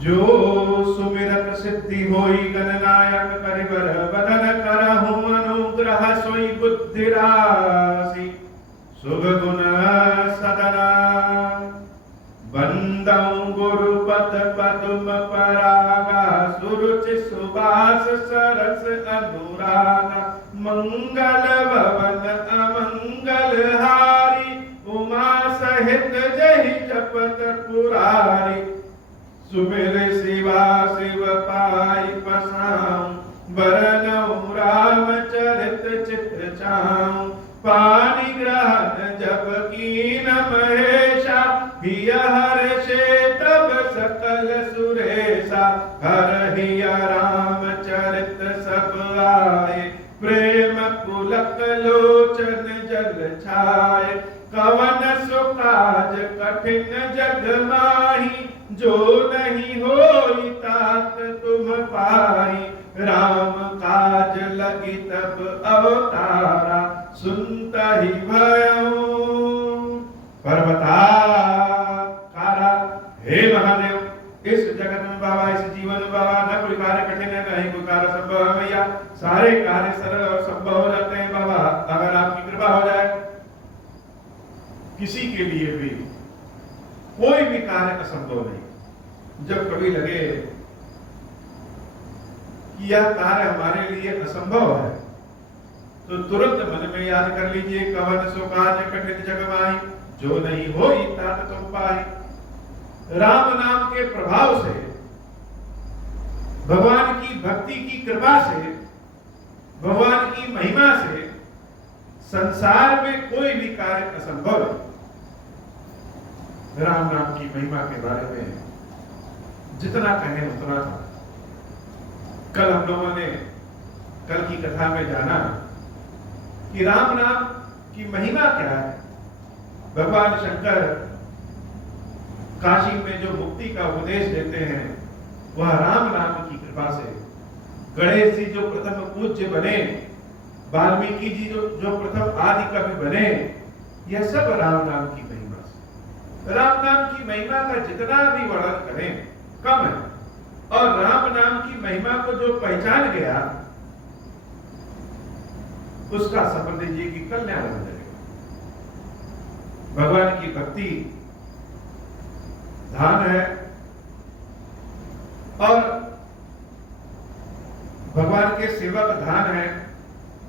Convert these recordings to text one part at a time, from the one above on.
जो सुमिरत सिद्धि होई गणनायक करिबर बदन करहु अनुग्रह सोई बुद्धि राशि शुभ गुण सदना बंदौ गुरुपद पदुम परागा सुरुचि सुबास सरस अनुरागा मंगल भवन अमंगल हारी उमा सहित जहि जपत पुरारी सुमिर शिवा शिव पाई पसाऊं बरनऊ राम चरित चित चाऊं पानी ग्रहण जब कीन महेशा हिय हर्षे तब सकल सुरेशा हरहिया राम चरित सब आए प्रेम पुलक लोचन जल छाए कवन सुकाज कठिन जग माही जो नहीं होई तात तुम पाई राम काज लगी तब अवतारा सुनता ही भयऊ पर्वताकारा। हे महादेव इस जगत में बाबा इस जीवन में बाबा न कोई कार्य कठिन है नहीं कोई कार्य संभव है भैया सारे कार्य सरल और संभव हो जाते हैं बाबा अगर आपकी कृपा हो जाए। किसी के लिए भी कोई भी कार्य असंभव नहीं। जब कभी लगे कि यह कार्य हमारे लिए असंभव है तो तुरंत मन में याद कर लीजिए कवन सो काज कठिन जग माही जो नहीं होई तात तुम पाई। राम नाम के प्रभाव से भगवान की भक्ति की कृपा से भगवान की महिमा से संसार में कोई भी कार्य असंभव है। राम नाम की महिमा के बारे में जितना कहें उतना था। कल हम लोगों ने कल की कथा में जाना कि राम नाम की महिमा क्या है। भगवान शंकर काशी में जो मुक्ति का उपदेश देते हैं वह राम नाम की कृपा से। गणेश जी जो प्रथम पूज्य बने वाल्मीकि जी जो प्रथम आदि कवि बने यह सब राम नाम की महिमा से। राम नाम की महिमा का जितना भी वर्णन करें कम है और राम नाम की महिमा को जो पहचान गया उसका समझ लीजिए कि कल्याण हो जाएगा। भगवान की भक्ति धान है और भगवान के सेवक धान है।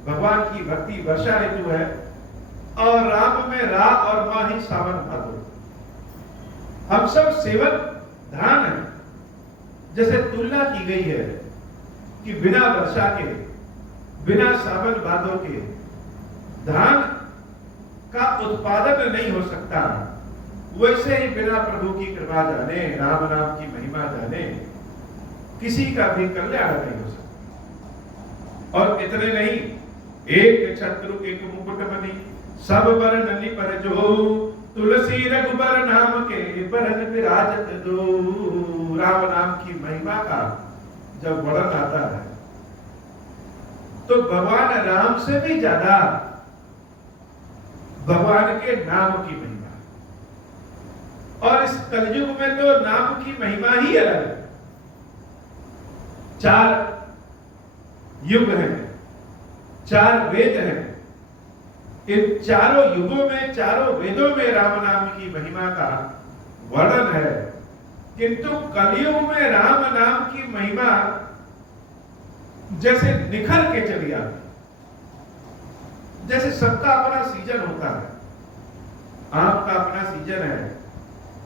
भगवान की भक्ति वर्षा ऋतु है और राम में रा और मां ही सावन भादो। हम सब सेवक धान है। जैसे तुलना की गई है कि बिना वर्षा के बिना सावन भादो के धान का उत्पादन नहीं हो सकता वैसे ही बिना प्रभु की कृपा जाने राम नाम की महिमा जाने किसी का भी कल्याण नहीं हो सकता। और इतने नहीं एक छत्रु एक मुकुट मणि सब बरन निपर जो तुलसी रघुबर नाम के बरन विराजत दो। राम नाम की महिमा का जब वर्णन आता है तो भगवान राम से भी ज्यादा भगवान के नाम की महिमा। और इस कलयुग में तो नाम की महिमा ही अलग है। 4 युग हैं 4 वेद हैं। इन चारों युगों में चारों वेदों में राम नाम की महिमा का वर्णन है किंतु कलयुग में राम नाम की महिमा जैसे निखर के चली आती। जैसे सबका अपना सीजन होता है। आम का अपना सीजन है।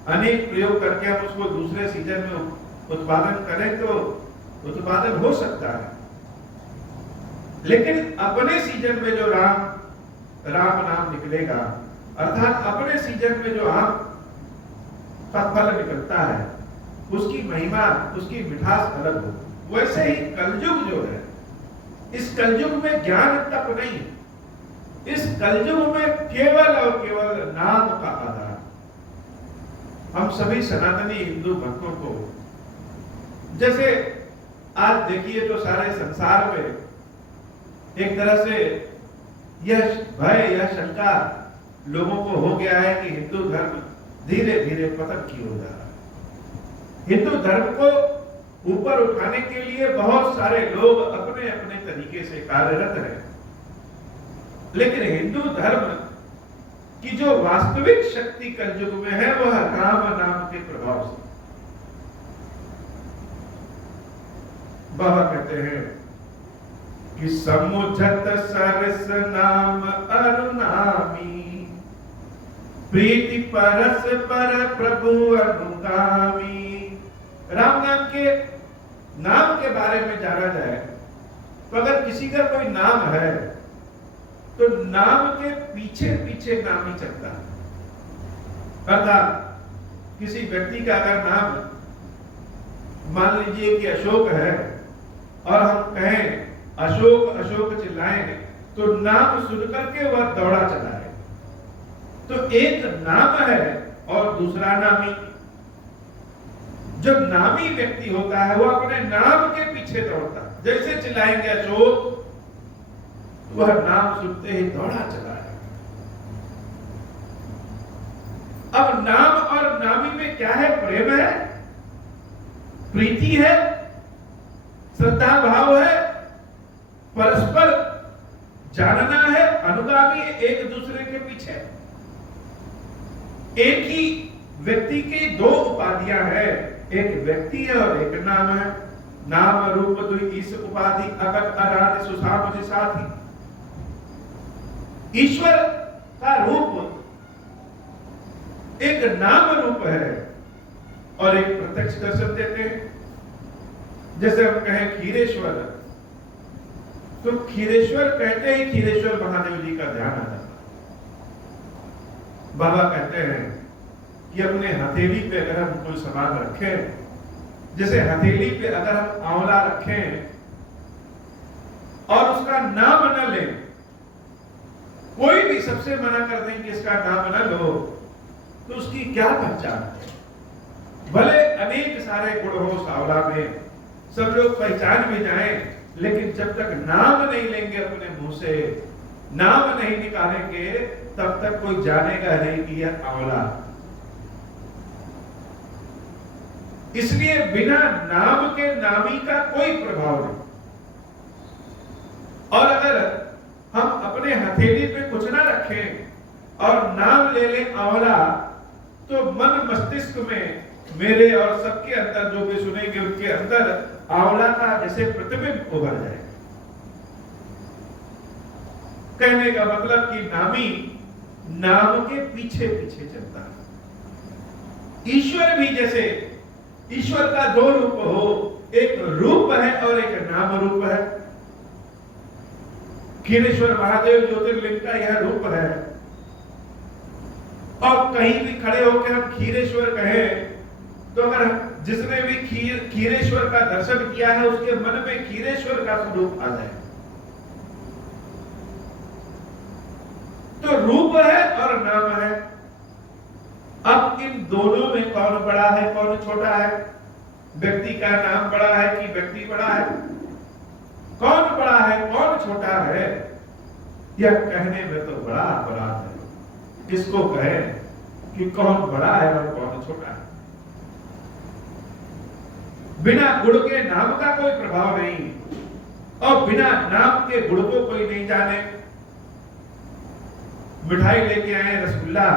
अनेक प्रयोग करके हम उसको दूसरे सीजन में उत्पादन करें तो उत्पादन हो सकता है लेकिन अपने सीजन में जो राम नाम निकलेगा अर्थात अपने सीजन में जो आम का फल निकलता है उसकी महिमा उसकी मिठास अलग हो। वैसे ही कलयुग जो है इस कलयुग में ज्ञान तक नहीं। इस कलयुग में केवल और केवल नाम का आधार। हम सभी सनातनी हिंदू भक्तों को जैसे आज देखिए तो सारे संसार में एक तरह से यह भय यह शंका लोगों को हो गया है कि हिंदू धर्म धीरे धीरे पतन की हो जा रहा है। हिंदू धर्म को ऊपर उठाने के लिए बहुत सारे लोग अपने अपने तरीके से कार्यरत हैं, लेकिन हिंदू धर्म की जो वास्तविक शक्ति कलयुग में है वह राम नाम के प्रभाव से। बाबा कहते हैं कि समुझत सरस नाम अरुणामी, प्रीति परस पर प्रभु अनुगामी। राम नाम के बारे में जाना जाए तो अगर किसी का कोई नाम है तो नाम के पीछे पीछे नाम ही चलता है। अर्थात किसी व्यक्ति का अगर नाम मान लीजिए कि अशोक है और हम कहें अशोक अशोक चिल्लाएं तो नाम सुनकर के वह दौड़ा चला है। तो एक नाम है और दूसरा नामी। जो नामी व्यक्ति होता है वो अपने नाम के पीछे दौड़ता है। जैसे चिल्लाएंगे अशोक, वह नाम सुनते ही दौड़ा चला है। अब नाम और नामी में क्या है? प्रेम है, प्रीति है, श्रद्धा भाव है, परस्पर जानना है, अनुगामी है, एक दूसरे के पीछे। एक ही व्यक्ति की दो उपाधियां हैं, एक व्यक्ति है और एक नाम है। नाम रूप दुई इस उपाधि अगत आराध्य सुसाम साथी। ईश्वर का रूप एक नाम रूप है और एक प्रत्यक्ष दर्शन देते हैं। जैसे हम कहें खीरेश्वर, तो खीरेश्वर कहते ही खीरेश्वर महादेव जी का ध्यान आ जाता है। बाबा कहते हैं कि अपने हथेली पे अगर हम कोई सामान रखें, जैसे हथेली पे अगर हम आंवला रखें और उसका नाम न लें, कोई भी सबसे मना कर दें कि इसका नाम न लो, तो उसकी क्या पहचान है? भले अनेक सारे गुण हो सावला में, सब लोग पहचान भी जाएं, लेकिन जब तक नाम नहीं लेंगे अपने मुंह से, नाम नहीं निकालेंगे, तब तक कोई जानेगा नहीं कि यह आंवला। इसलिए बिना नाम के नामी का कोई प्रभाव नहीं। और अगर हम अपने हथेली पे कुछ ना रखें और नाम ले लें आंवला, तो मन मस्तिष्क में मेरे और सबके अंदर जो भी सुनेंगे उनके अंदर आंवला का जैसे प्रतिबिंब उभर जाए। कहने का मतलब कि नामी नाम के पीछे पीछे चलता है। ईश्वर भी जैसे ईश्वर का दो रूप हो, एक रूप है और एक नाम रूप है। खीरेश्वर महादेव ज्योतिर्लिंग का यह रूप है। और कहीं भी खड़े होकर हम खीरेश्वर कहें तो अगर जिसने भी खीरेश्वर का दर्शन किया है उसके मन में खीरेश्वर का स्वरूप आ जाए। तो रूप है और नाम है। अब इन दोनों में कौन बड़ा है कौन छोटा है? व्यक्ति का नाम बड़ा है कि व्यक्ति बड़ा है? कौन बड़ा है कौन छोटा है? यह कहने में तो बड़ा अपराध है। किसको कहें कि कौन बड़ा है और कौन छोटा है? बिना गुण के नाम का कोई प्रभाव नहीं और बिना नाम के गुण को कोई नहीं जाने। मिठाई लेके आए रसगुल्ला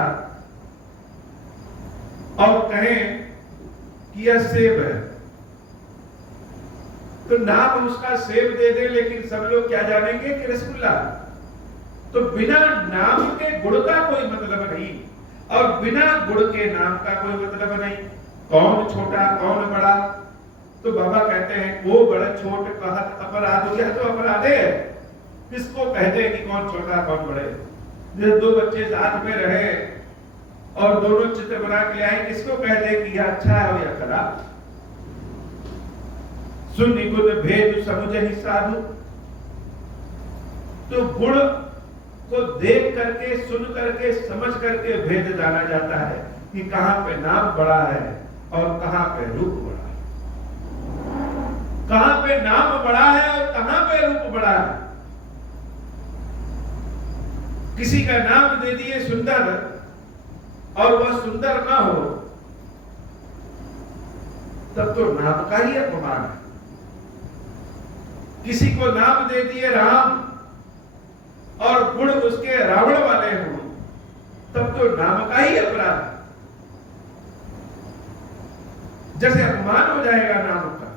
और कहें कि यह सेब है, तो नाम उसका सेब दे दे, लेकिन सब लोग क्या जानेंगे कि रसगुल्ला। तो बिना नाम के गुण का कोई मतलब नहीं और बिना गुण के नाम का कोई मतलब नहीं। कौन छोटा कौन बड़ा? तो बाबा कहते हैं वो बड़ा छोट कहत अपराध हो गया तो अपराध है। किसको कहते हैं कि कौन छोटा कौन बड़े? जैसे दो बच्चे साथ में रहे और दोनों चित्र बना के आए, किसको कहते हैं कि यह अच्छा है या खराब? सुनि गुण भेद समुझहि साधु। तो गुण को देख करके सुन करके समझ करके भेद जाना जाता है कि कहां पे नाम बड़ा है और कहां पे रूप बड़ा है, कहां पे नाम बड़ा है और कहां पे रूप बड़ा है। किसी का नाम दे दिए सुंदर और वह सुंदर ना हो, तब तो नाम का ही अपमान है। किसी को नाम दे दिए राम और गुण उसके रावण वाले हों, तब तो नाम का ही अपराध है, जैसे अपमान हो जाएगा नाम का।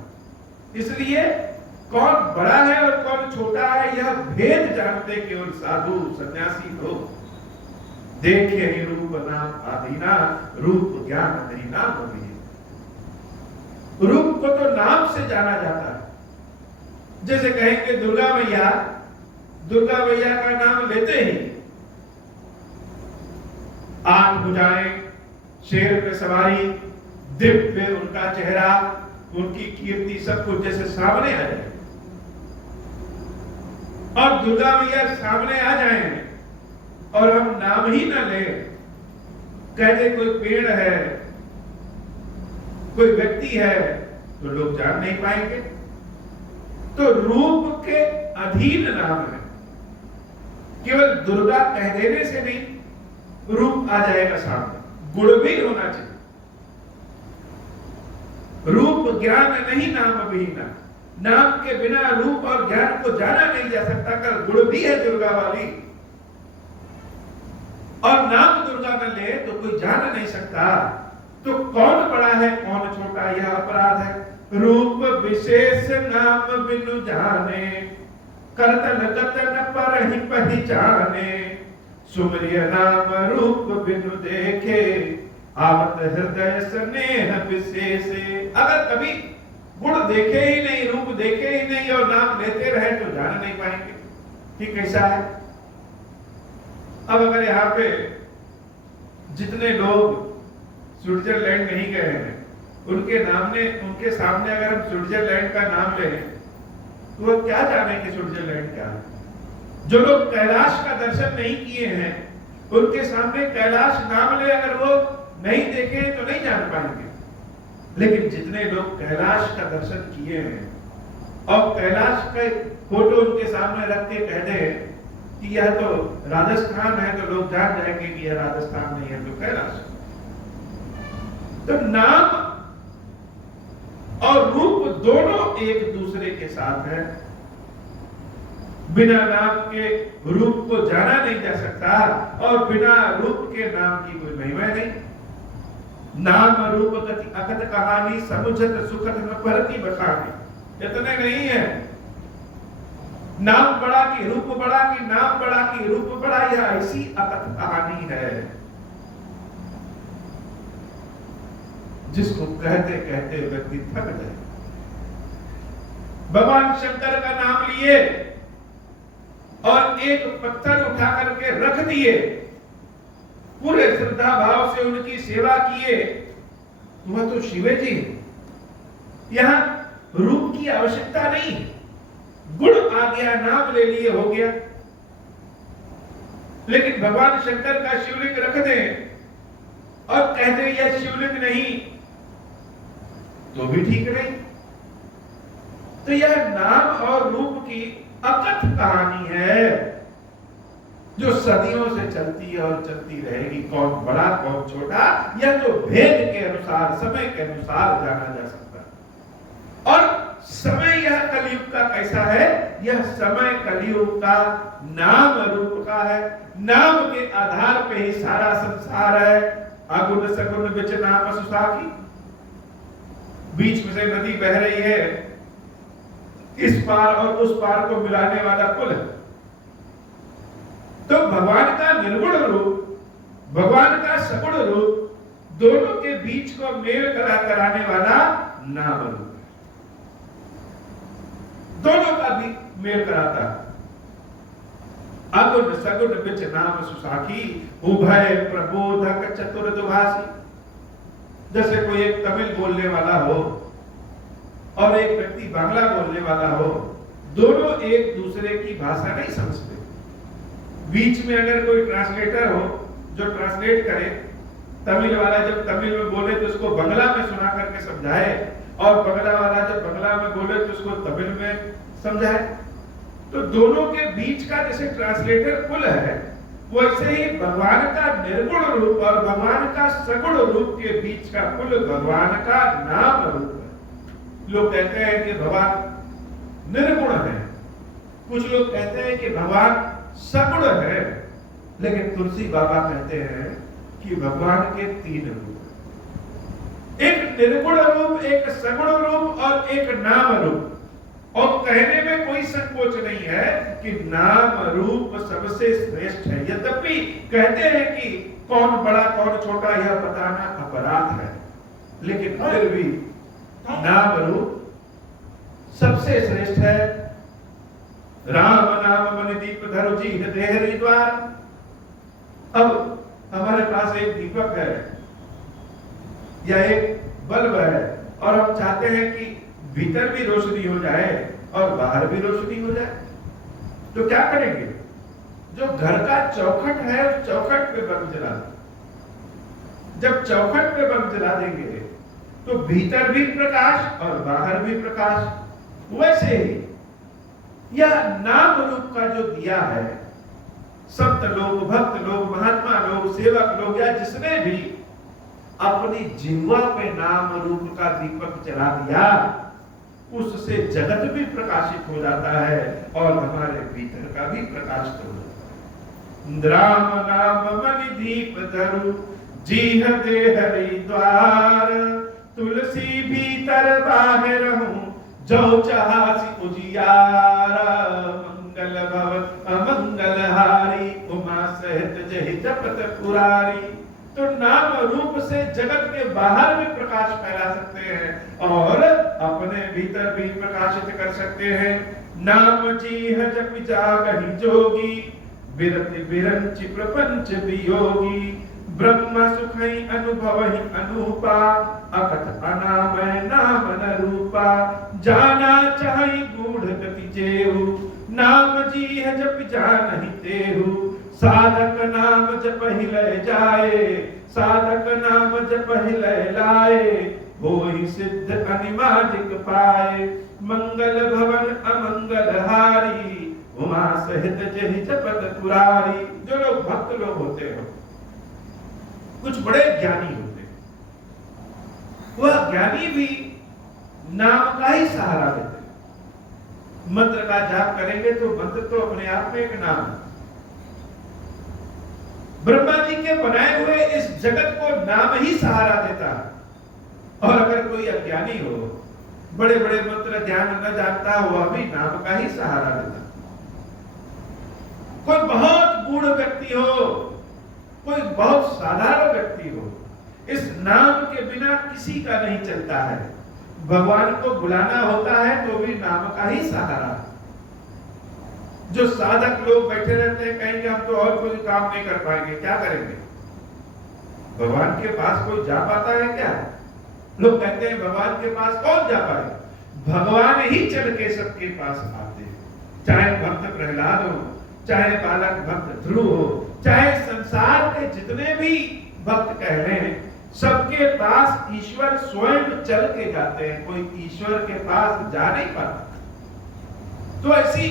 इसलिए कौन बड़ा है और कौन छोटा है, यह भेद जानते केवल साधु सन्यासी लोग। देखे ही रूप नाम आधीना, रूप ज्ञान नहीं नाम अभी। रूप को तो नाम से जाना जाता है। जैसे कहेंगे दुर्गा मैया, दुर्गा मैया का नाम लेते ही 8 भुजाएं, शेर पे सवारी, दिव्य उनका चेहरा, उनकी कीर्ति सब कुछ जैसे सामने आ जाए। और दुर्गा मैया सामने आ जाए और हम नाम ही ना ले, कहते कोई पेड़ है, कोई व्यक्ति है, तो लोग जान नहीं पाएंगे। तो रूप के अधीन नाम है। केवल दुर्गा कह देने से नहीं रूप आ जाएगा सामने, गुण भी होना चाहिए। रूप ज्ञान नहीं नाम अभिहीना, नाम के बिना रूप और ज्ञान को जाना नहीं जा सकता। कर गुण भी है दुर्गा वाली और नाम दुर्गा न ले तो कोई जान नहीं सकता। तो कौन बड़ा है कौन छोटा, यह अपराध है। रूप विशेष नाम बिनु जाने, करतल गतन पर ही पहचाने। सुमरिय नाम रूप बिनु देखे, आवत हृदय स्नेह विशेष। अगर कभी गुण देखे ही नहीं, रूप देखे ही नहीं और नाम लेते रहे तो जान नहीं पाएंगे कि कैसा है। अब अगर यहाँ पे जितने लोग स्विट्जरलैंड नहीं गए हैं, उनके सामने अगर हम स्विट्जरलैंड का नाम लें तो वो क्या जानेंगे स्विट्जरलैंड क्या है। जो लोग कैलाश का दर्शन नहीं किए हैं, उनके सामने कैलाश नाम ले अगर वो नहीं देखे तो नहीं जान पाएंगे। लेकिन जितने लोग कैलाश का दर्शन किए हैं और कैलाश का फोटो उनके सामने रख के कह दे कि यह तो राजस्थान है, तो लोग जान जाएंगे कि यह राजस्थान नहीं है तो कैलाश। तो नाम और रूप दोनों एक दूसरे के साथ है। बिना नाम के रूप को जाना नहीं जा सकता और बिना रूप के नाम की कोई महिमा नहीं। नाम रूप गति अकथ कहानी, समुझत सुखत न परति बखानी। इतने नहीं है, नाम बड़ा की रूप बड़ा की नाम बड़ा की रूप बड़ा, यह ऐसी अकथ कहानी है जिसको कहते कहते व्यक्ति थक जाए। भगवान शंकर का नाम लिए और एक पत्थर उठा करके रख दिए, पूरे श्रद्धा भाव से उनकी सेवा किए, वह तो शिव जी। यहां रूप की आवश्यकता नहीं, गुण आ गया, नाम ले लिए, हो गया। लेकिन भगवान शंकर का शिवलिंग रख दे और कह दे यह शिवलिंग नहीं, तो भी ठीक नहीं। तो यह नाम और रूप की अकथ कहानी है जो सदियों से चलती है और चलती रहेगी। कौन बड़ा कौन छोटा, यह तो भेद के अनुसार, समय के अनुसार जाना जा सकता है। और समय यह कलयुग का कैसा है, यह समय कलयुग का नाम रूप का है। नाम के आधार पे ही सारा संसार है। अगुण सगुण बिच नाम सुसाखी, बीच में से नदी बह रही है, इस पार और उस पार को मिलाने वाला पुल है। तो भगवान का निर्गुण रूप, भगवान का सगुण रूप, दोनों के बीच को मेल कराने वाला नाम रूप, दोनों का भी मेल कराता है। अगुण सगुण बिच नाम सुसाखी, उभय प्रबोधक चतुर्दुभासी। जैसे कोई एक तमिल बोलने वाला हो और एक व्यक्ति बांग्ला बोलने वाला हो, दोनों एक दूसरे की भाषा नहीं समझते। बीच में अगर कोई ट्रांसलेटर हो जो ट्रांसलेट करे, तमिल वाला जब तमिल में बोले तो उसको बंगला में सुना करके समझाए, और बंगला वाला जब बंगला में बोले तो उसको तमिल में समझाए। तो दोनों के बीच का जैसे ट्रांसलेटर पुल है, वैसे ही भगवान का निर्गुण रूप और भगवान का सगुण रूप के बीच का पुल भगवान का नाम रूप है। लोग कहते हैं कि भगवान निर्गुण है, कुछ लोग कहते हैं कि भगवान सगुण है, लेकिन तुलसी बाबा कहते हैं कि भगवान के 3 रूप, एक निर्गुण रूप, एक सगुण रूप और एक नाम रूप। और कहने में कोई संकोच नहीं है कि नाम रूप सबसे श्रेष्ठ है। यद्यपि कहते हैं कि कौन बड़ा कौन छोटा यह बताना अपराध है, लेकिन फिर भी नाम रूप सबसे श्रेष्ठ है। राम नाम मन दीप धरु जी हृदय द्वार। अब हमारे पास एक दीपक है या एक बल्ब है और हम चाहते हैं कि भीतर भी रोशनी हो जाए और बाहर भी रोशनी हो जाए, तो क्या करेंगे? जो घर का चौखट है उस चौखट पे बल्ब जला देंगे। जब चौखट पे बल्ब जला देंगे तो भीतर भी प्रकाश और बाहर भी प्रकाश। वैसे ही यह नाम रूप का जो दिया है, संत लोग, भक्त लोग, महात्मा लोग, सेवक लोग या जिसने भी अपनी जिह्वा पे नाम रूप का दीपक जला दिया, उससे जगत भी प्रकाशित हो जाता है और हमारे भीतर का भी प्रकाश हो जाता है। राम नाम मन दीप धरु जीह देह द्वार। तुलसी भीतर बाहर हूँ जो चाहसी उजियारा। मंगल भवन अमंगल हारी उमा सहित जहि जपत पुरारी। तो नाम रूप से जगत के बाहर भी प्रकाश फैला सकते हैं और अपने भीतर भी प्रकाशित कर सकते हैं। नाम जीह जप जागहि जोगी बिरति बिरंचि प्रपंच वियोगी। ब्रह्म सुखै अनुभवहि अनूपा अकथ अनामय नाम न रूपा। जाना चाहि गूढ़ गति जेहु नाम जीह जप जानहि तेहु। साधक नाम जपहि लय जाए साधक नाम जपहि लय लाए। होहि सिद्ध अनिमादिक पाए मंगल भवन अमंगल हारी। उमा सहित जहि जपत पुरारी। जो लोग भक्त लोग होते हैं, कुछ बड़े ज्ञानी होते हैं, वह ज्ञानी भी नाम का ही सहारा लेते हैं। मंत्र का जाप करेंगे तो मंत्र तो अपने आप में एक नाम है। ब्रह्मा जी के बनाए हुए इस जगत को नाम ही सहारा देता है। और अगर कोई अज्ञानी हो, बड़े बड़े मंत्र ध्यान न जानता, वह भी नाम का ही सहारा देता। कोई बहुत गूढ़ व्यक्ति हो, कोई बहुत साधारण व्यक्ति हो, इस नाम के बिना किसी का नहीं चलता है। भगवान को बुलाना होता है तो भी नाम का ही सहारा। जो साधक लोग बैठे रहते हैं, कहेंगे हम तो और कोई काम नहीं कर पाएंगे, क्या करेंगे? भगवान के पास कोई जा पाता है क्या? लोग कहते हैं भगवान के पास कौन जा पाए? भगवान ही चल के सबके पास आते हैं। चाहे भक्त प्रहलाद हो, चाहे बालक भक्त ध्रुव हो, चाहे संसार के जितने भी भक्त कह रहे हैं, सबके पास ईश्वर स्वयं चल के जाते हैं। कोई ईश्वर के पास जा नहीं पाता। तो ऐसी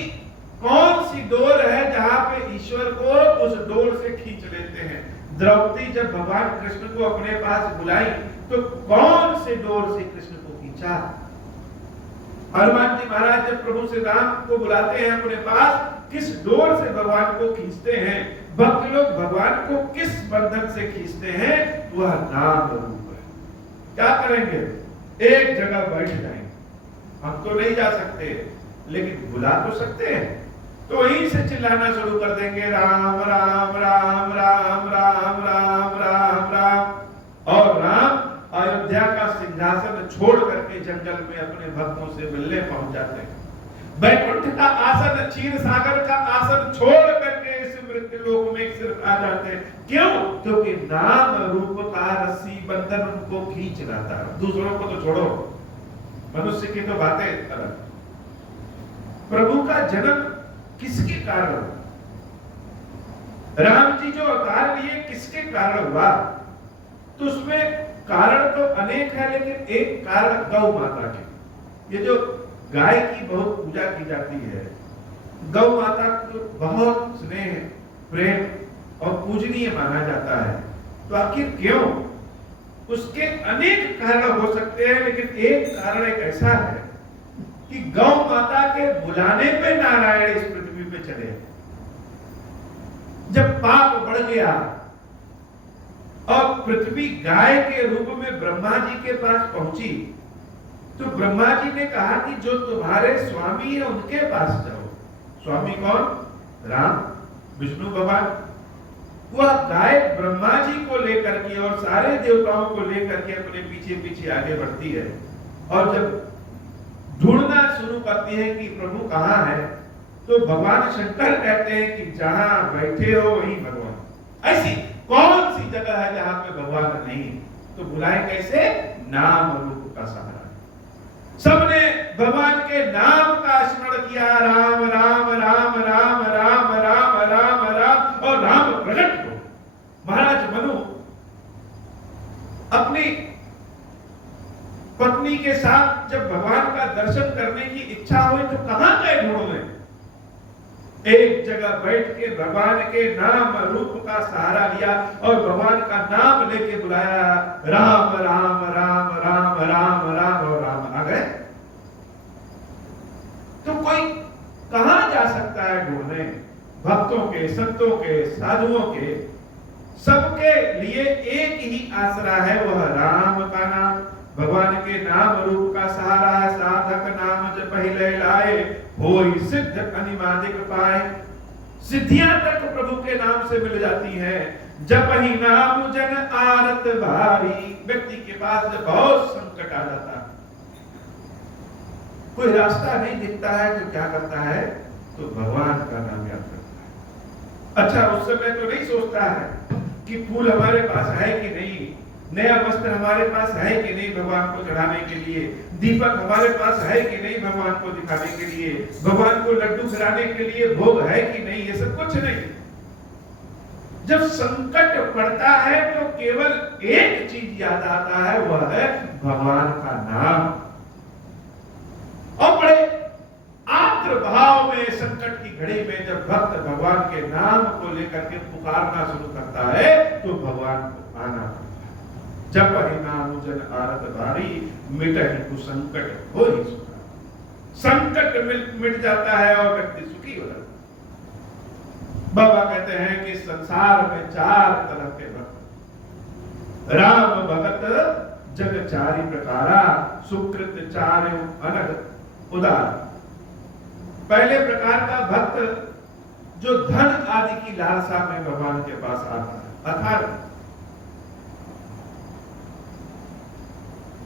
कौन सी डोर है जहां पे ईश्वर को उस डोर से खींच लेते हैं? द्रौपदी जब भगवान कृष्ण को अपने पास बुलाई तो कौन से डोर से कृष्ण को खींचा? हनुमान जी महाराज जब प्रभु श्री राम को बुलाते हैं अपने पास, किस डोर से भगवान को खींचते हैं? भक्त लोग भगवान को किस बंधन से खींचते हैं? वह नाम रूप है। क्या करेंगे? एक जगह बैठ जाएंगे। हम तो नहीं जा सकते, लेकिन बुला तो सकते हैं। तो वहीं से चिल्लाना शुरू कर देंगे, राम राम राम राम राम राम राम राम। और राम अयोध्या का सिंहासन छोड़ करके जंगल में अपने भक्तों से मिलने पहुंच जाते हैं। बैकुंठ का आसन, क्षीर सागर का आसन छोड़ करके इस मृत्यु लोक में सिर्फ आ जाते हैं। क्यों? क्योंकि नाम रूप का रस्सी बंधन उनको खींच लाता है। दूसरों को तो छोड़ो, मनुष्य की तो बातें अलग। प्रभु का जन्म किसके कारण हुआ? राम जी जो अवतार लिए किसके कारण हुआ? तो उसमें कारण तो अनेक है, लेकिन एक कारण गौ माता के। ये जो गाय की बहुत पूजा की जाती है, गौ माता को बहुत स्नेह, प्रेम और पूजनीय माना जाता है। तो आखिर क्यों? उसके अनेक कारण हो सकते हैं, लेकिन एक कारण एक ऐसा है कि गौ माता के बुलाने पे नारायण इस पृथ्वी पे चले। जब पाप बढ़ गया और पृथ्वी गाय के रूप में ब्रह्मा जी के पास पहुंची, तो ब्रह्मा जी ने कहा कि जो तुम्हारे स्वामी है उनके पास जाओ। स्वामी कौन? राम, विष्णु भगवान। वह गाय ब्रह्मा जी को लेकर के और सारे देवताओं को लेकर के अपने पीछे पीछे आगे बढ़ती है, और जब ढूंढना शुरू करती है कि प्रभु कहाँ है, तो भगवान शंकर कहते हैं कि जहां बैठे हो वहीं भगवान। ऐसी कौन सी जगह है जहां पे भगवान नहीं? तो बुलाए कैसे? नाम रूप का सहारा। सबने भगवान के नाम का स्मरण किया, राम राम राम राम राम राम राम राम, और राम प्रकट हो। महाराज मनु अपनी पत्नी के साथ जब भगवान का दर्शन करने की इच्छा हुई तो कहां गए ढूंढने? एक जगह बैठ के भगवान के नाम रूप का सहारा लिया और भगवान का नाम लेके बुलाया, राम राम राम राम राम राम, और राम आ गए। तो कोई कहां जा सकता है ढूंढने? भक्तों के, संतों के, साधुओं के, सबके लिए एक ही आसरा है, वह राम का नाम। भगवान के नाम रूप का सहारा है। साधक नाम जब पहले लाए, होई सिद्ध अनिमादिक पाए। सिद्धियां तक प्रभु के नाम से मिल जाती हैं। जब ही नाम जन आरत भारी। व्यक्ति के पास जब बहुत संकट आ जाता है, कोई रास्ता नहीं दिखता है, तो क्या करता है? तो भगवान का नाम याद करता है। अच्छा, उस समय तो नहीं सोचता है कि फूल हमारे पास है कि नहीं, नया वस्त्र हमारे पास है कि नहीं भगवान को चढ़ाने के लिए, दीपक हमारे पास है कि नहीं भगवान को दिखाने के लिए, भगवान को लड्डू खिलाने के लिए भोग है कि नहीं, ये सब कुछ नहीं। जब संकट पड़ता है तो केवल एक चीज याद आता है, वह है भगवान का नाम। और बड़े आर्द्र भाव में संकट की घड़ी में जब भक्त भगवान के नाम को लेकर के पुकारना शुरू करता है, तो भगवान को आना पड़ता है। जब ही नाम जन आरत भारी, मिटहि को संकट हो ही सुखा। संकट मिट जाता है और व्यक्ति सुखी हो जाता है। बाबा कहते हैं कि संसार में चार तरह के भक्त, राम भगत जग चारि प्रकारा, सुकृत चार्य अनग उदार। पहले प्रकार का भक्त जो धन आदि की लालसा में भगवान के पास आता है, अर्थात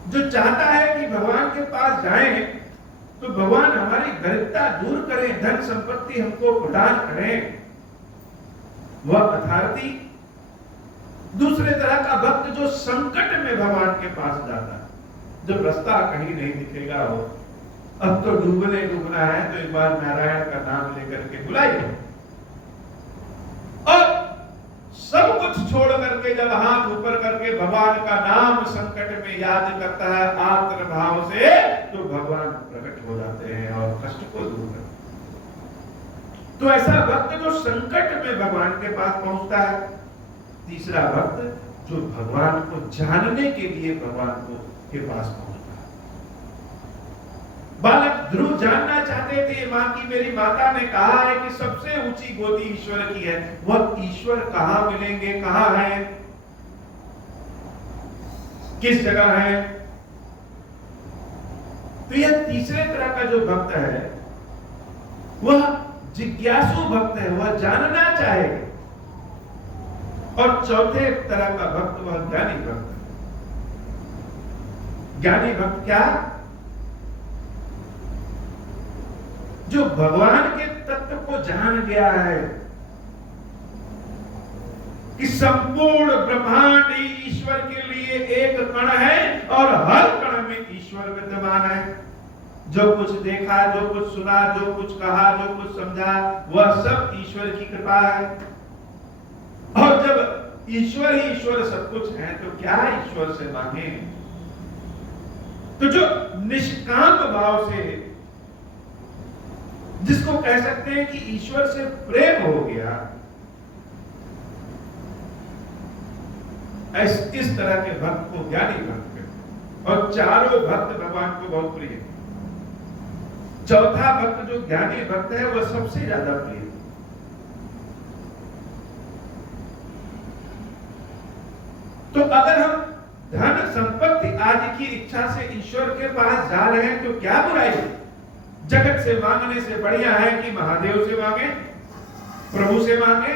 जो चाहता है कि भगवान के पास जाएं तो भगवान हमारी दरिद्रता दूर करें, धन संपत्ति हमको प्रदान करें, वह अर्थार्थी। दूसरे तरह का भक्त जो संकट में भगवान के पास जाता है, जब रास्ता कहीं नहीं दिखेगा, हो अब तो डूबना है, तो एक बार नारायण का नाम लेकर के बुलाइए। और सब कुछ छोड़ करके जब हाथ ऊपर करके भगवान का नाम संकट में याद करता है आर्द्र भाव से, तो भगवान प्रकट हो जाते हैं और कष्ट को दूर करते हैं। तो ऐसा भक्त जो संकट में भगवान के पास पहुंचता है। तीसरा भक्त जो भगवान को जानने के लिए भगवान को के पास पहुंचता है। बालक ध्रुव जानना चाहते थे, मां की मेरी माता ने कहा है कि सबसे ऊंची गोदी ईश्वर की है, वह ईश्वर कहां मिलेंगे, कहां है, किस जगह है? तो यह तीसरे तरह का जो भक्त है वह जिज्ञासु भक्त है, वह जानना चाहेगा। और चौथे तरह का भक्त वह ज्ञानी भक्त है। ज्ञानी भक्त क्या? जो भगवान के तत्व को जान गया है कि संपूर्ण ब्रह्मांड ईश्वर के लिए एक कण है और हर कण में ईश्वर विद्यमान है। जो कुछ देखा, जो कुछ सुना, जो कुछ कहा, जो कुछ समझा, वह सब ईश्वर की कृपा है। और जब ईश्वर ही ईश्वर सब कुछ है, तो क्या ईश्वर से मांगे? तो जो निष्काम भाव से, जिसको कह सकते हैं कि ईश्वर से प्रेम हो गया, इस तरह के भक्त को ज्ञानी भक्त कहते हैं। और चारों भक्त भगवान को बहुत प्रिय है। चौथा भक्त जो ज्ञानी भक्त है वह सबसे ज्यादा प्रिय है। तो अगर हम धन संपत्ति आदि की इच्छा से ईश्वर के पास जा रहे हैं तो क्या बुराई है? जगत से मांगने से बढ़िया है कि महादेव से मांगे, प्रभु से मांगे।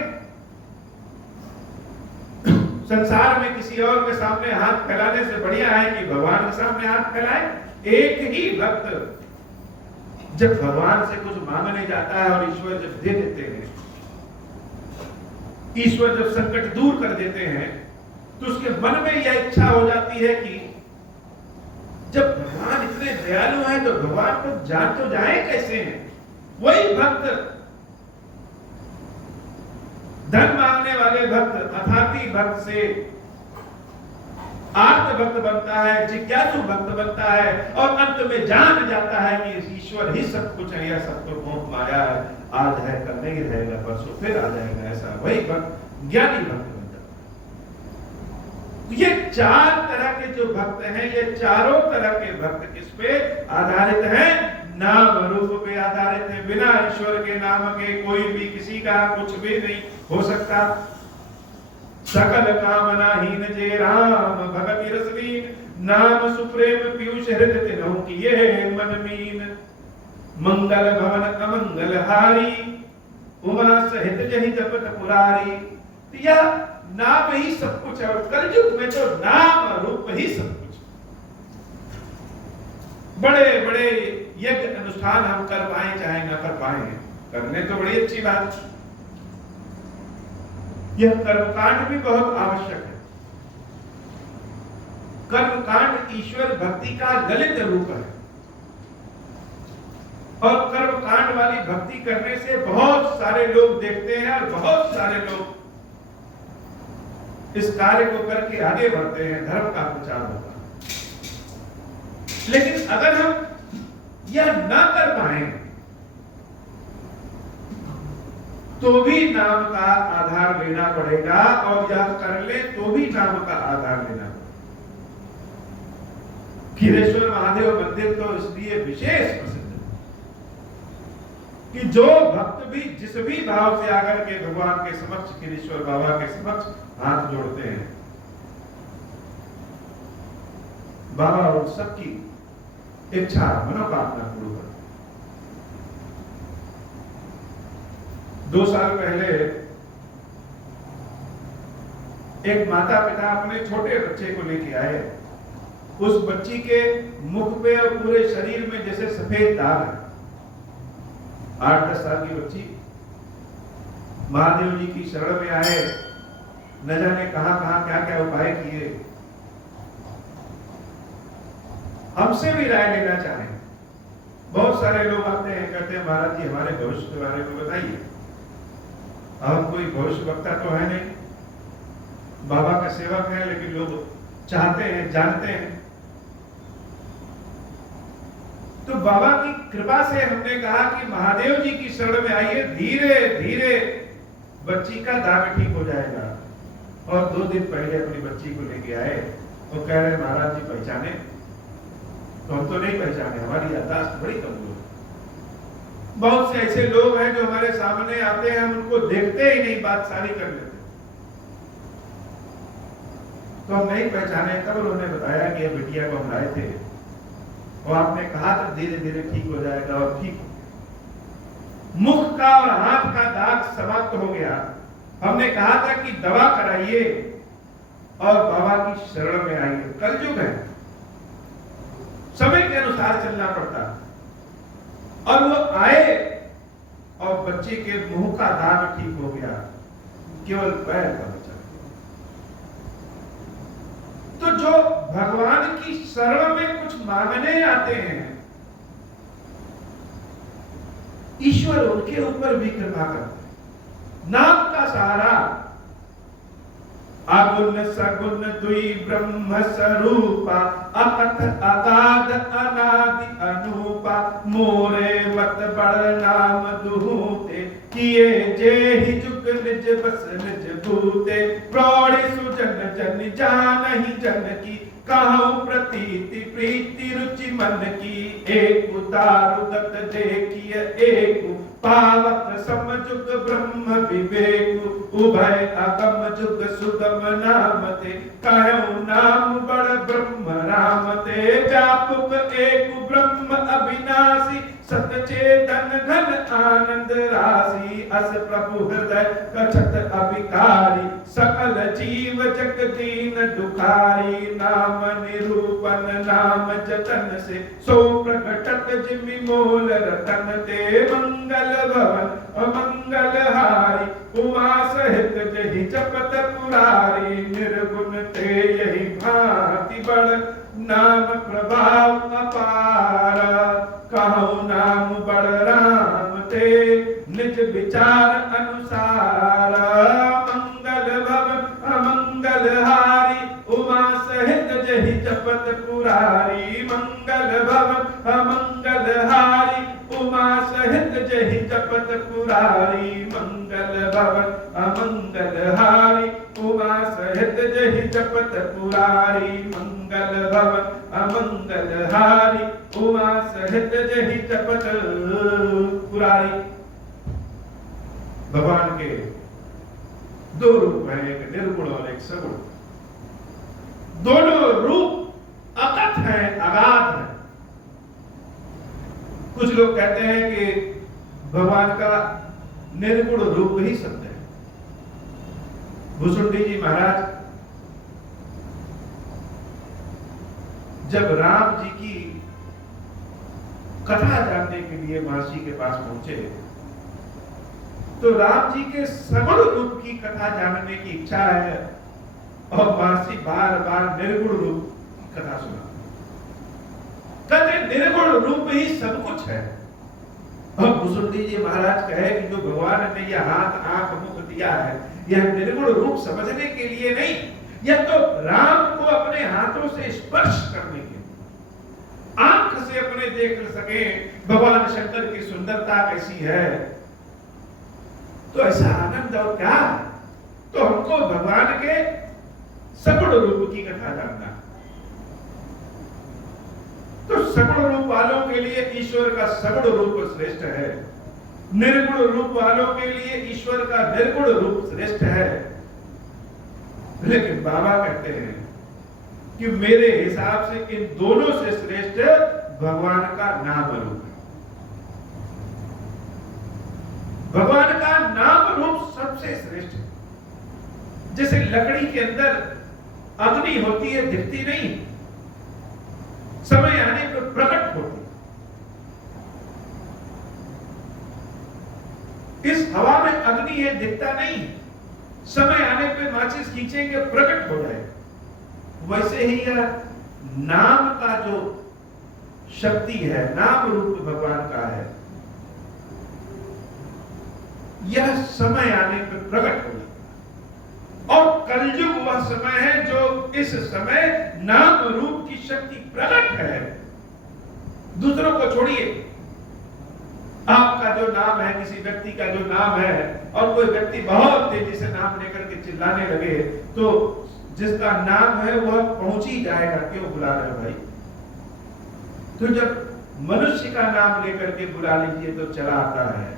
संसार में किसी और के सामने हाथ फैलाने से बढ़िया है कि भगवान के सामने हाथ फैलाए। एक ही भक्त जब भगवान से कुछ मांगने जाता है और ईश्वर जब दे देते हैं, ईश्वर जब संकट दूर कर देते हैं, तो उसके मन में यह इच्छा हो जाती है कि जब भगवान इतने दयालु हैं तो भगवान को जान तो जाए कैसे हैं। वही भक्त, धन मांगने वाले भक्त अथार्ती भक्त से आर्त भक्त बनता है, जिज्ञासु भक्त बनता है और अंत में जान जाता है कि ईश्वर ही सब कुछ है, यह सब तो मोह माया है, आज है कल नहीं रहेगा, परसों फिर आ जाएगा। ऐसा वही भक्त ज्ञानी भक्त बन जाता है। ये चार तरह के जो भक्त हैं, ये चारों तरह के भक्त किस पे आधारित हैं? नाम रूप पे आधारित है। बिना ईश्वर के नाम के कोई भी किसी का कुछ भी नहीं हो सकता। सकल कामना हीन जे राम भगति रसलीन, नाम सुप्रेम पीयूष हृदय तिन्हु किए मन मीन। मंगल भवन अमंगल हारी, उमा सहित जहि जपत पुरारी। यह नाम ही सब कुछ है और कलयुग में तो नाम रूप ही सब कुछ। बड़े बड़े यज्ञ अनुष्ठान हम कर पाए चाहे ना कर पाए, करने तो बड़ी अच्छी बात। यह कर्मकांड भी बहुत आवश्यक है। कर्मकांड ईश्वर भक्ति का ललित रूप है और कर्मकांड वाली भक्ति करने से बहुत सारे लोग देखते हैं और बहुत सारे लोग इस कार्य को करके आगे बढ़ते हैं, धर्म का प्रचार होता है। लेकिन अगर हम यह ना कर पाए तो भी नाम का आधार लेना पड़ेगा, और यह कर ले तो भी नाम का आधार लेना पड़ेगा। खीरेश्वर महादेव मंदिर तो इसलिए विशेष प्रसिद्ध है कि जो भक्त भी जिस भी भाव से आकर के भगवान के समक्ष, खीरेश्वर बाबा के समक्ष हाथ जोड़ते हैं, बाबा और सबकी इच्छा मनोकामना पूर्ण करते हैं। 2 साल पहले एक माता पिता अपने छोटे बच्चे को लेके आए। उस बच्ची के मुख पे और पूरे शरीर में जैसे सफेद दाग है। 8-10 साल की बच्ची महादेव जी की शरण में आए, न जाने कहां कहां क्या क्या उपाय किए। हमसे भी राय लेना चाहें। बहुत सारे लोग आते हैं, कहते हैं महाराज जी हमारे भविष्य के बारे में बताइए। हम कोई भविष्य वक्ता तो है नहीं, बाबा का सेवक है, लेकिन लोग चाहते हैं, जानते हैं। तो बाबा की कृपा से हमने कहा कि महादेव जी की शरण में आइए, धीरे धीरे बच्ची का दाग ठीक हो जाएगा। और 2 दिन पहले अपनी बच्ची को लेके आए, वो कह रहे महाराज जी पहचाने? तो हम तो नहीं पहचाने, हमारी याददाश्त बड़ी कमजोर है। बहुत से ऐसे लोग हैं जो हमारे सामने आते हैं, हम उनको देखते ही नहीं, बात सारी कर लेते। तो हम नहीं पहचाने। तब उन्होंने बताया कि बिटिया को हम लाए थे और आपने कहा था धीरे धीरे ठीक हो जाएगा, और ठीक हो। मुख का और हाथ का दाग समाप्त हो गया। हमने कहा था कि दवा कराइए और बाबा की शरण में आइए। कलयुग है, समय के अनुसार चलना पड़ता। और वो आए और बच्चे के मुंह का दाग ठीक हो गया, केवल पैर का बचा। तो जो भगवान की शरण में कुछ मांगने आते हैं, ईश्वर उनके ऊपर भी कृपा करते हैं। नाम का सहारा। अगुण सगुण दुई ब्रह्म स्वरूपा, अकथ अगाध अनादि अनूपा। मोरे मत बड़ नाम दुहूते, किए जे ही जुग निज बस निज भूते, प्रौढ़ि सुजन जन जानहि जन की, कहूँ प्रतीति प्रीति रुचि मन की। एक दारु दत्त देखिय एक पावक समझुग ब्रह्म विवेक, उभय अगम जुग सुगम नाम ते, कहूँ नाम बड़ ब्रह्म राम ते। व्यापक एक ब्रह्म अविनाशी, सतचेतन घन आनंद राशि, अस प्रभु हृदय कछत अभिकारी, सकल जीव जग दीन दुखारी। नाम निरूपण नाम जतन से, सो प्रकटत जिमि मोल रतन ते। मंगल भवन अमंगल हारी, उमा सहित जहि जपत पुरारी। निर्गुण ते यही भांति बड़, नाम प्रभाव अपार, कहूँ नाम बड़ राम ते। निज विचार अनुसार, मंगल भवन अमंगल हारी, उमा सहित जहि जपत पुरारी। मंगल भवन अमंगल हारी, उमा सहित जहि जपत पुरारी। मंगल भवन अमंगल हारी, उमा सहित जहि जपत पुरारी। मंगल भवन अमंगल हारी, उमा सहित जहि जपत पुरारी। भगवान के दो रूप हैं, एक निर्गुण और एक सगुण। दोनों रूप अकथ हैं, अगाध हैं। कुछ लोग कहते हैं कि भगवान का निर्गुण रूप ही सत्य है। भुसुंडी जी महाराज जब राम जी की कथा जानने के लिए महर्षि के पास पहुंचे, तो राम जी के सगुण रूप की कथा जानने की इच्छा है, और महर्षि बार बार निर्गुण रूप की कथा सुना। कहते निर्गुण रूप ही सब कुछ है। और भुसुंडी जी महाराज कहे कि जो भगवान ने यह हाथ आंख मुख दिया है, यह निर्गुण रूप समझने के लिए नहीं, यह तो राम को अपने हाथों से स्पर्श करने के, आंख से अपने देख सके भगवान शंकर की सुंदरता कैसी है। तो ऐसा आनंद और क्या। तो हमको भगवान के सगुण रूप की कथा जानना। तो सगुण रूप वालों के लिए ईश्वर का सगुण रूप श्रेष्ठ है, निर्गुण रूप वालों के लिए ईश्वर का निर्गुण रूप श्रेष्ठ है। लेकिन बाबा कहते हैं कि मेरे हिसाब से इन दोनों से श्रेष्ठ भगवान का नाम रूप है। भगवान का नाम रूप सबसे श्रेष्ठ है। जैसे लकड़ी के अंदर अग्नि होती है, दिखती नहीं, समय आने पर प्रकट होती। इस हवा में अग्नि है, दिखता नहीं, समय आने पे माचिस खींचेंगे प्रकट हो जाए। वैसे ही यह नाम का जो शक्ति है, नाम रूप भगवान का है, यह समय आने पर प्रकट हो जाए। और कलयुग वह समय है जो इस समय नाम रूप की शक्ति प्रकट है। दूसरों को छोड़िए, आपका जो नाम है, किसी व्यक्ति का जो नाम है, और कोई व्यक्ति बहुत तेजी से नाम लेकर के चिल्लाने लगे, तो जिसका नाम है वह पहुंच ही जाएगा, क्यों बुला रहे हो भाई। तो जब मनुष्य का नाम लेकर के बुला लीजिए तो चला आता है,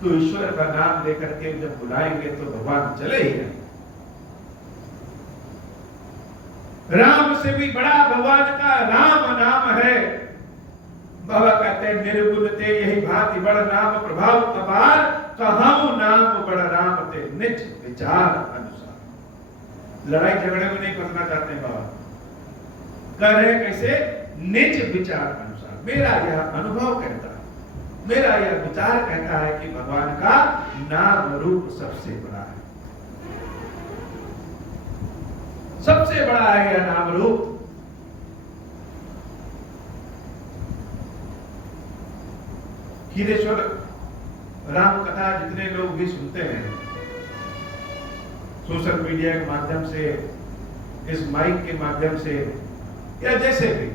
तो ईश्वर का नाम लेकर के जब बुलाएंगे तो भगवान चले ही जाएंगे। राम से भी बड़ा भगवान का राम नाम है। बाबा कहते हैं निर्गुण ते यही भांति बड़ नाम प्रभाव अपार, कहूं नाम बड़ राम ते निज विचार अनुसार। लड़ाई झगड़े में नहीं फंसना चाहते बाबा, कह रहे कैसे, निज विचार अनुसार। मेरा यह अनुभव कहता है, मेरा यह विचार कहता है कि भगवान का नाम रूप सबसे बड़ा है, सबसे बड़ा है यह नाम रूप। खीरेश्वर राम कथा जितने लोग भी सुनते हैं सोशल मीडिया के माध्यम से, इस माइक के माध्यम से, या जैसे भी,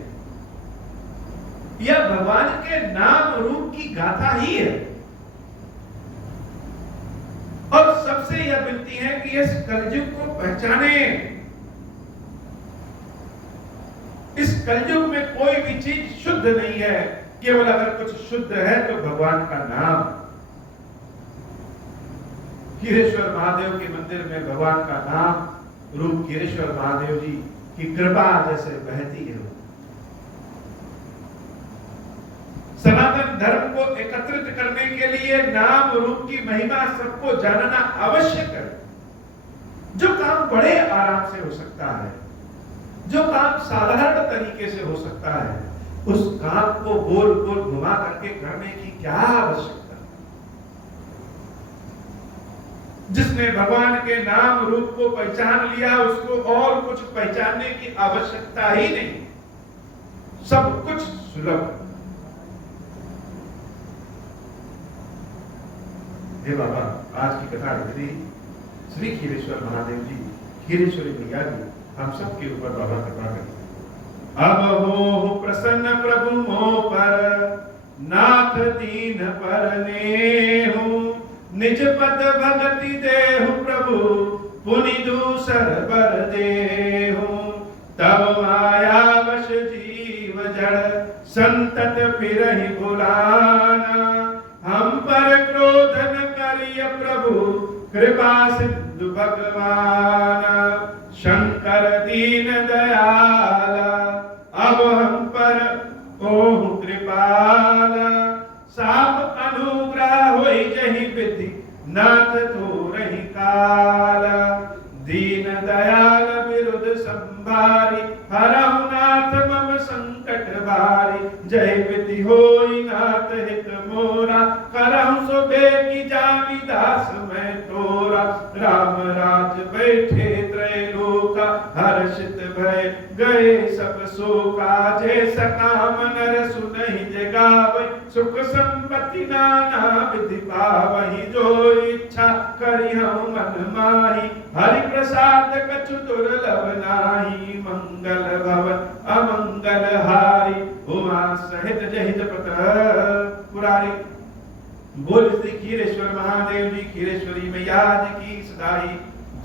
यह भगवान के नाम रूप की गाथा ही है। सबसे यह विनती है कि इस कलयुग को पहचाने। इस कलयुग में कोई भी चीज शुद्ध नहीं है, केवल अगर कुछ शुद्ध है तो भगवान का नाम। खीरेश्वर महादेव के मंदिर में भगवान का नाम रूप खीरेश्वर महादेव जी की कृपा जैसे बहती है। सनातन धर्म को एकत्रित करने के लिए नाम रूप की महिमा सबको जानना आवश्यक है। जो काम बड़े आराम से हो सकता है, जो काम साधारण तरीके से हो सकता है, उस काम को गोल गोल घुमा करके करने की क्या आवश्यकता? जिसने भगवान के नाम रूप को पहचान लिया, उसको और कुछ पहचानने की आवश्यकता ही नहीं, सब कुछ सुलभ। हे बाबा, आज की कथा इतनी। श्री खीरेश्वर महादेव जी, खीरेश्वरी मैया जी हम सब के ऊपर बाबा कृपा करें। अब हो प्रसन्न प्रभु मोह पर, नाथ दीन पर नेहु, निज पद भगति देहु प्रभु, पुनि दूसर बर देहु। तब माया वश जीव जड़, संतत फिरहि बुलाना, हम पर क्रोध न करिय प्रभु, कृपा सिंधु भगवान। शंकर दीन दयाला, अब हम पर ओहु कृपाला, साप अनुग्रह होई जहि विधि, नाथ तोरहि काला। दीन दयाल विरुद्ध संभारी, हरहु नाथ मम संकट भारी। जय विधि होई नाथ हित मोरा, करहु सो बेगी जामी दास मैं तोरा। राम राज बैठे त्रैलोका, हर्षित भय गए सब शोका। जैसा काम नर सुनहि जगावै, सुख संपत्ति नाना विधि पावहि। जो इच्छा करिहु मन माही, हरि प्रसाद कछु दुर्लभ नाही। मंगल भवन अमंगल हारी, उमा सहित जहित पत पुरारी। बोल श्री खीरेश्वर महादेव जी, खीरेश्वरी मैया जी की सदाई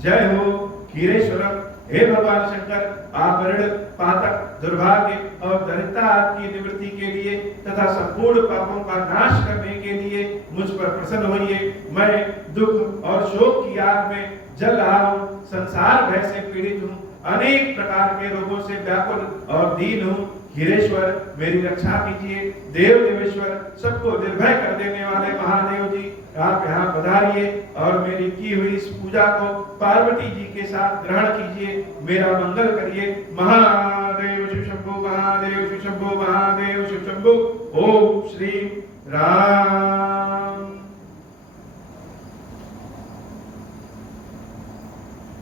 जय हो। खीरेश्वरम, हे भगवान शंकर, आप ऋण पातक दुर्भाग्य और दरिद्रता की निवृत्ति के लिए तथा संपूर्ण पापों का नाश करने के लिए मुझ पर प्रसन्न होइए। मैं दुख और शोक की आग में जल रहा हूँ, संसार भय से पीड़ित हूँ, अनेक प्रकार के रोगों से व्याकुल और दीन हूँ। खीरेश्वर, मेरी रक्षा कीजिए। देव देवेश्वर, सबको निर्भय कर देने वाले महादेव जी, आप यहाँ पधारिए और मेरी की हुई इस पूजा को पार्वती जी के साथ ग्रहण कीजिए, मेरा मंगल करिए। महादेव शिव शंभो, महादेव शिव शंभो, महादेव शिव शंभो। ओम श्री राम